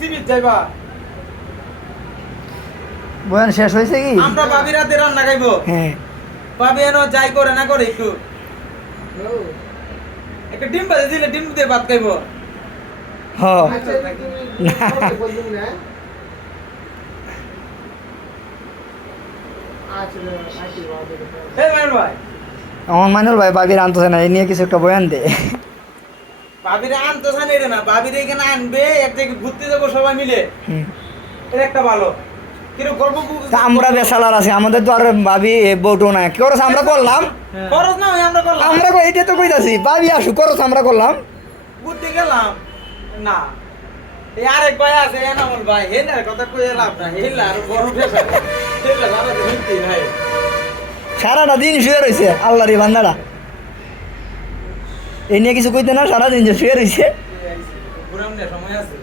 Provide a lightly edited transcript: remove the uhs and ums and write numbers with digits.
সিবিট যাইবা বয়ান শেষ হয়েছে কি? আমরা ভাবি রাতে রান্না খাইবো। হ্যাঁ ভাবি এনো যাই করে না করে একটু একটা ডিম ভাজি দিলে ডিম দিয়ে ভাত খাইবো। হ এই মাইনুল ভাই আমার মানুষ ভাই বাবির আনতেছে না, এই নিয়ে কিছু একটা বয়ান দে। ভাবিরে আনতে জানি রে না, ভাবিরে এখানে আনবে এক জায়গায় ঘুরতে যাবো সবাই মিলে, হুম। এটা একটা ভালো কিন্তু গল্প তা আমরা বেসালার আছি, আমাদের তো আর ভাবি বউটো না, খরচ আমরা করলাম, খরচ না হয় আমরা করলাম, আমরা এটা তো কইতাছি ভাবি আসু খরচ আমরা করলাম। ঘুরতে গেলাম না। এই আরেক ভাই আছে এনামুল ভাই, হেনার কথা কইয়া লাভ না, হেলা আর বড় ফেসা, হেলা সারা দিন হিন্দি ভাই। সারাটা দিন শুয়ে রয়েছে আল্লাহর বান্দারা, এই নিয়ে কিছু কইতে না, সারাদিন যে শুয়ে রয়েছে। ঘুরাম না সময় আছে।